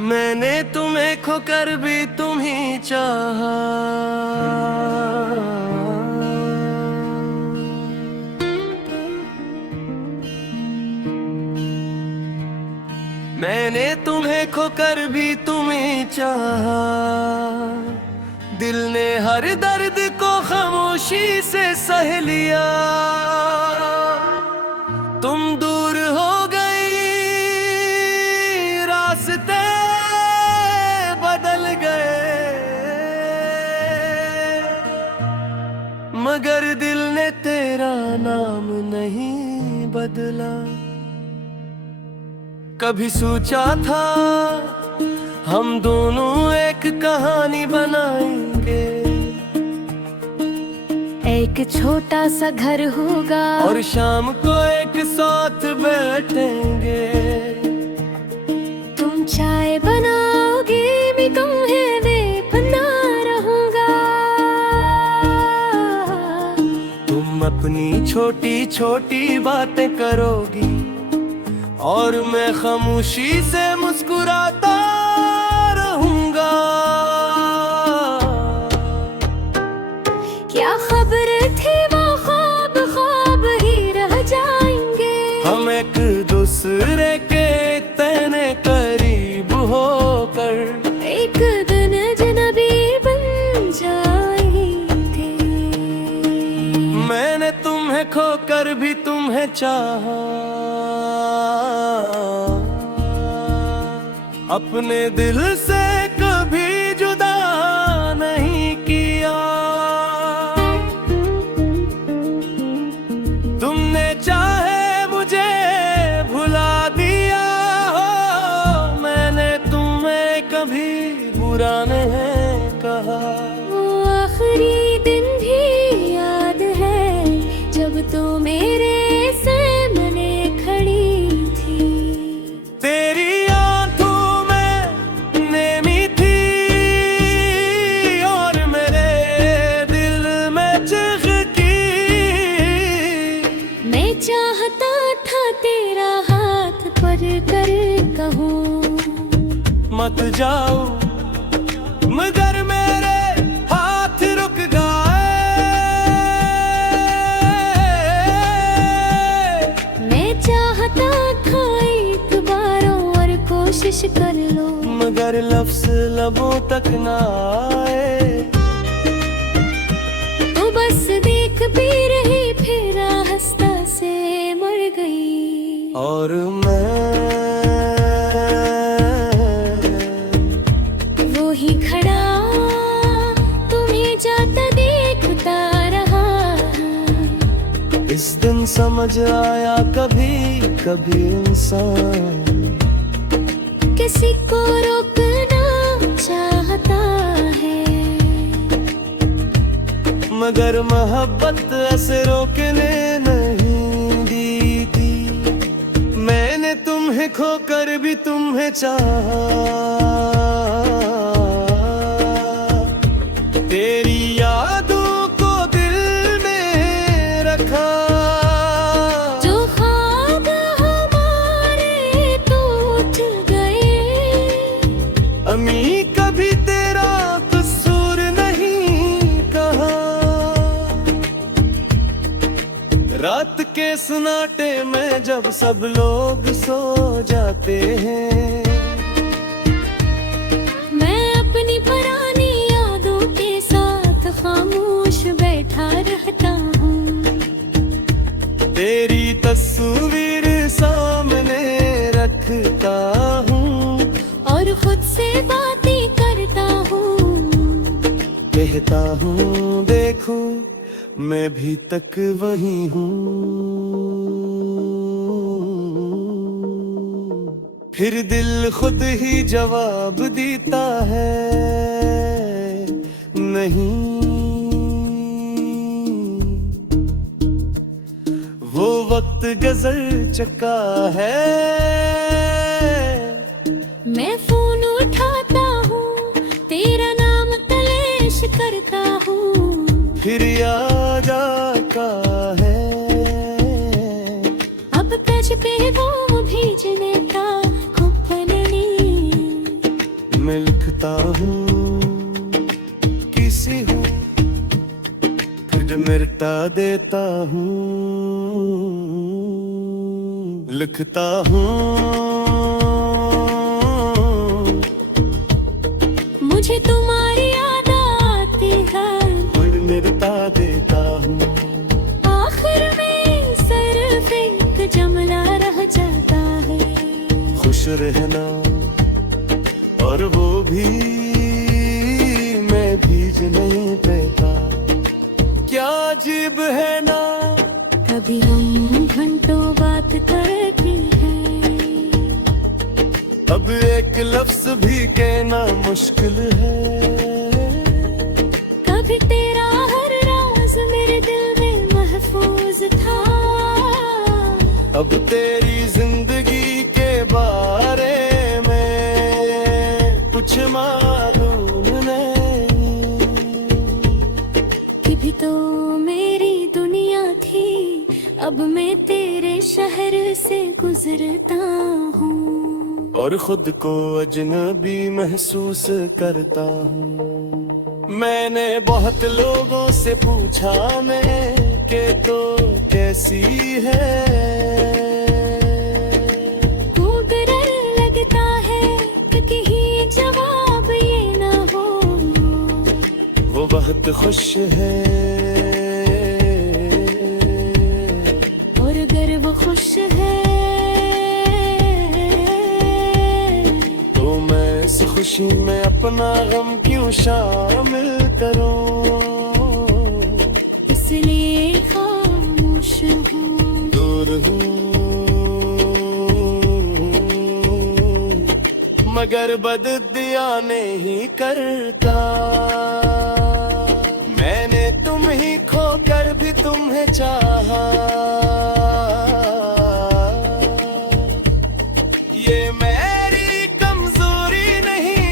मैंने तुम्हें खोकर भी तुम्ही चाहा। मैंने तुम्हें खोकर भी तुम्ही चाहा। दिल ने हर दर्द को खामोशी से सह लिया। तुम दूर हो गई, रास्ते बदल गए, मगर दिल ने तेरा नाम नहीं बदला। कभी सोचा था हम दोनों एक कहानी बनाएंगे, एक छोटा सा घर होगा और शाम को एक साथ बैठेंगे। तुम चाय बनाओगे, मैं तुम्हें बेपना रहूंगा। तुम अपनी छोटी छोटी बातें करोगी और मैं खामोशी से मुस्कुराता रहूंगा। क्या खबर थी वो ख्वाब ख्वाब ही रह जाएंगे। हम एक दूसरे के इतने करीब होकर एक दिन अजनबी बन जाएंगे। मैंने तुम्हें खोकर भी तुम्हें चाहा। अपने दिल से कभी जुदा नहीं किया। तुमने चाहे मुझे भुला दिया हो, मैंने तुम्हें कभी बुरा नहीं कहा। वो आखिरी दिन भी याद है जब तू मेरे सामने खड़ी थी। तेरी आंखों में नेमी थी और मेरे दिल में चिढ़की। मैं चाहता था तेरा हाथ पर कर कहूँ मत जाओ, मगर मेरे हाथ रुक गए। मैं चाहता था एक बार और कोशिश कर लो, मगर लफ्ज़ लबों तक ना आए। तो बस देख भी रही फिर हंसता से मर गई। और मैं वो ही खड़ा तुम्हें जाता देखता रहा। इस दिन समझ आया कभी कभी इंसान किसी को रोकना चाहता है, मगर मोहब्बत ऐसे रोकने नहीं दी थी। मैंने तुम्हें खोकर भी तुम्हें चाहा। तेरी यादों को दिल में रखा। जो ख्वाब हमारे टूट गए। अमी कभी तेरा कसूर नहीं कहा। रात के सन्नाटे में जब सब लोग सो जाते हैं, मैं अपनी पुरानी यादों के साथ खामोश बैठा रहता हूँ। तेरी तस्वीर सामने रखता हूँ और खुद से बातें करता हूँ। कहता हूँ देखो मैं भी तक वही हूँ। फिर दिल खुद ही जवाब देता है नहीं। वो वक्त गजर चका है। मैं फोन उठाता हूँ, तेरा नाम तलाश करता हूँ। फिर याद आता है अब तज पे वो भेजने का खुफननी। देता देता हूँ, लिखता हूँ, मुझे तुम्हारी याद आती है और मिलता देता हूँ। आखिर में सिर्फ एक जुमला रह जाता है, खुश रहना, और वो भी मैं भीज नहीं पाता। क्या अजीब है ना, कभी हम घंटों बात करते हैं, अब एक लफ्ज भी कहना मुश्किल है। कभी तेरा हर राज मेरे दिल में महफूज था, अब तेरी जिंदगी के बारे में कुछ मालूम नहीं। कभी तो मेरी दुनिया थी, अब मैं तेरे शहर से गुजरता हूँ, और खुद को अजनबी महसूस करता हूँ। मैंने बहुत लोगों से पूछा मैं के तो कैसी है, तू डर लगता है कि कहीं जवाब ये ना हो, वो बहुत खुश है, और अगर वो खुश है तो मैं इस खुशी में अपना गम क्यों शामिल करूं। इसलिए खामोश हूँ, दूर हूँ मगर बददिया नहीं करता। मैंने तुम ही खोकर भी तुम्हें चाहा, ये मेरी कमजोरी नहीं,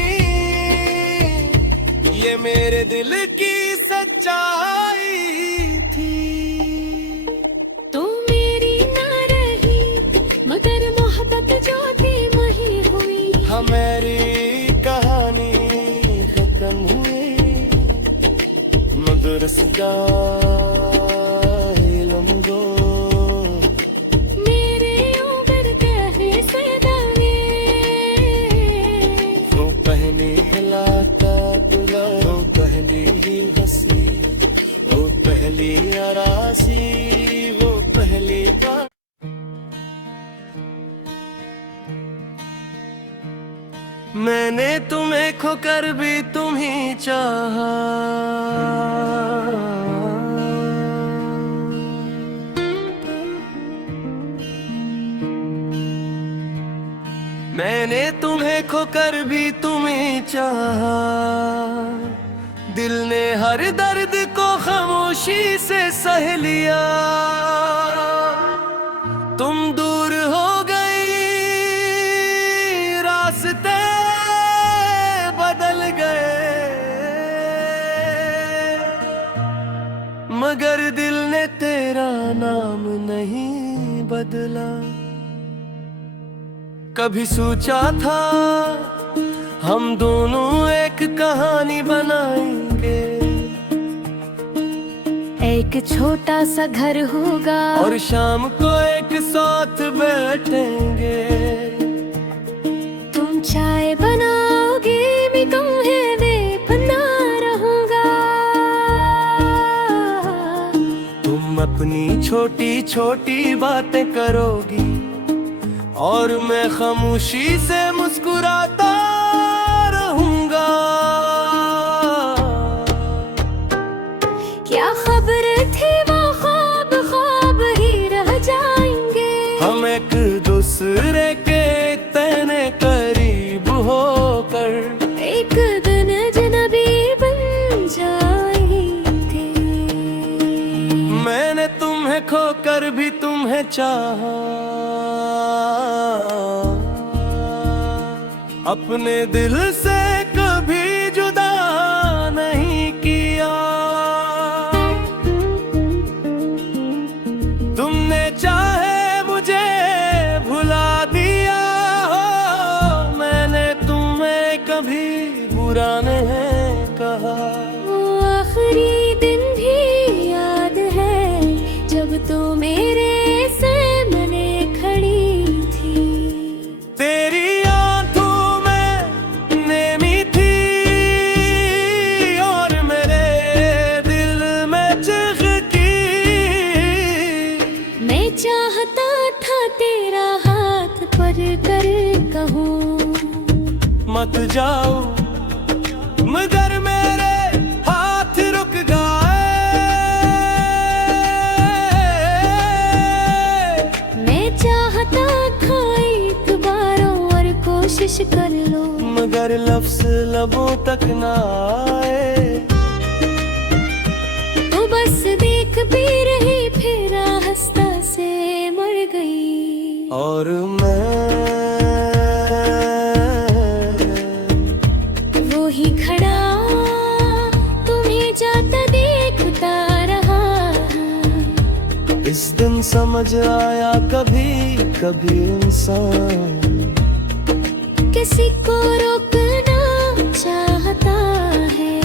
ये मेरे दिल की सच्चाई थी। तू मेरी ना रही मगर मोहब्बत जो थी वही हुई, हमारी कहानी खत्म हुई, मगर सदा मेरे उबरते हैं सदाए, वो पहली हिलाता तुला, वो पहली ही हंसी, वो पहली अराजी, वो पहली बात। मैंने तुम्हें खोकर भी तुम ही चाहा, मैंने तुम्हें खोकर भी तुम ही चाहा। दिल ने हर दर्द को खामोशी से सह लिया, तुम दूर हो गई, रास्ते बदल गए, मगर दिल ने तेरा नाम नहीं बदला। कभी सोचा था हम दोनों एक कहानी बनाएंगे, एक छोटा सा घर होगा और शाम को एक साथ बैठेंगे। तुम चाय बनाओगे, मैं तुम्हें बेपना रहूंगा, तुम अपनी छोटी छोटी बातें करोगी और मैं खामोशी से मुस्कुराता रहूंगा। क्या खबर थी वो ख्वाब ख्वाब ही रह जाएंगे, हम एक दूसरे के इतने करीब होकर एक दिन अजनबी बन जाएंगे। मैंने तुम्हें खोकर भी तुम्हें चाहा, अपने दिल से कभी जुदा नहीं किया। तुमने चाहे मुझे भुला दिया हो, मैंने तुम्हें कभी बुरा नहीं कहा। वो आखिरी दिन भी याद है चाहता था तेरा हाथ पर कर कहूँ मत जाओ, मगर मेरे हाथ रुक गए। मैं चाहता था एक बार और कोशिश कर लो, मगर लफ्ज़ लबों तक ना आए। तो बस देख भी रही फिर हंसता से मर गई। और मैं वो ही खड़ा तुम्हें जाता देखता रहा। इस दिन समझ आया कभी कभी इंसान किसी को रोकना चाहता है,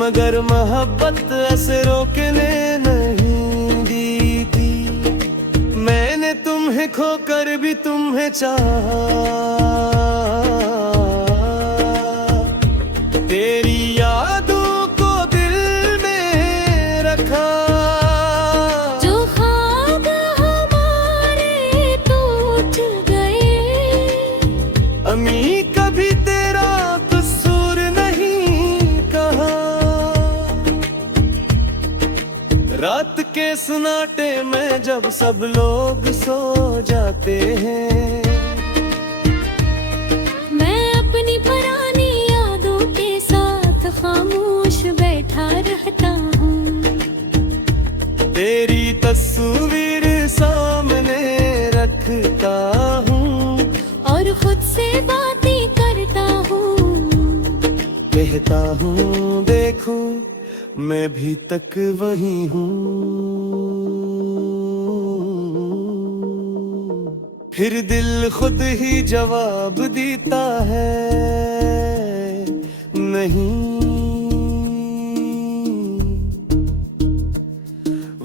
मगर मोहब्बत ऐसे रोकने नहीं दी थी। मैंने तुम्हें खोकर भी तुम्हें चाहा, तेरी यादों को दिल में रखा। जो ख्वाब हमारे टूट गए, अमी कभी तेरा कसूर नहीं कहा। रात के सन्नाटे में जब सब लोग सो जाते हैं, मैं अपनी पुरानी यादों के साथ खामोश बैठा रहता हूँ। तेरी तस्वीर सामने रखता हूँ और खुद से बातें करता हूँ। कहता हूँ देखो मैं भी तक वही हूँ। फिर दिल खुद ही जवाब देता है नहीं।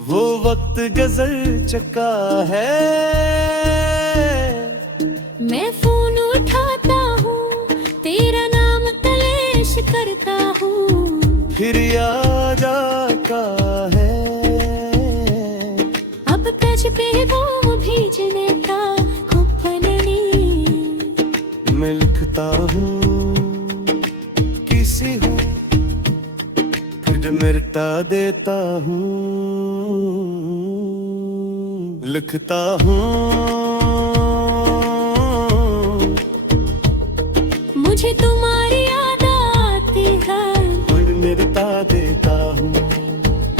वो वक्त गजल चका है, मैं फोन उठाता हूँ, तेरा नाम तलाश करता हूँ। फिर याद आता है अब तज पे वो भीजने का खुपननी। मैं लिखता हूँ किसी हूँ, फिर मिटा देता हूँ। लिखता हूँ मुझे तुम्हारी याद आती है, फिर मिटा देता हूँ।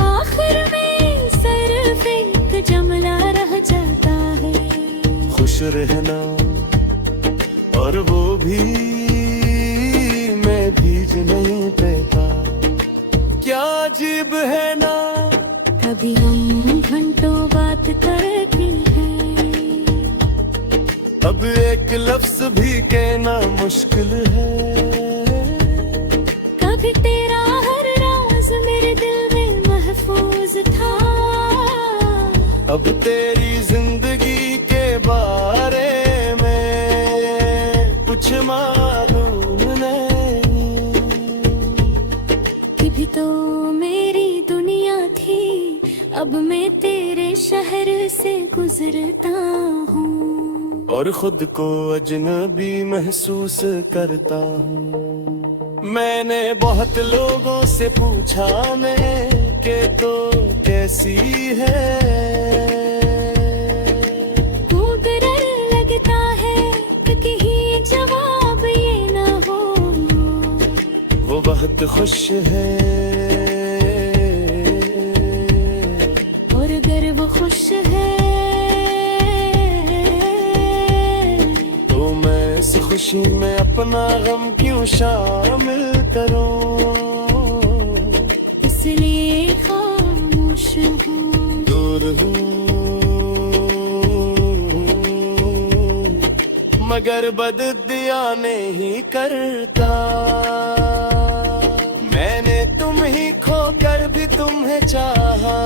आखिर में सिर्फ एक जुमला रह जाता है, खुश रहना और वो भी मैं भीज नहीं पाता। क्या अजीब है ना, कभी हम घंटों बात करते हैं, अब एक लफ्ज भी कहना मुश्किल है। कभी तेरा हर राज मेरे दिल में महफूज था, अब तेरी जिंदगी के बारे में कुछ मालूम नहीं। कभी तो मेरी दुनिया थी, अब मैं तेरे शहर से गुजरता हूँ। और खुद को अजनबी महसूस करता हूँ। मैंने बहुत लोगों से पूछा मैं के तो कैसी है, तू डर लगता है कि कहीं जवाब ये ना हो। वो बहुत खुश है और अगर वो खुश है तो मैं इस खुशी में अपना गम क्यों शामिल करूं। इसलिए खामोश हूँ, दूर हूँ मगर बददिया नहीं करता। मैंने तुम ही खोकर भी तुम्हें चाहा।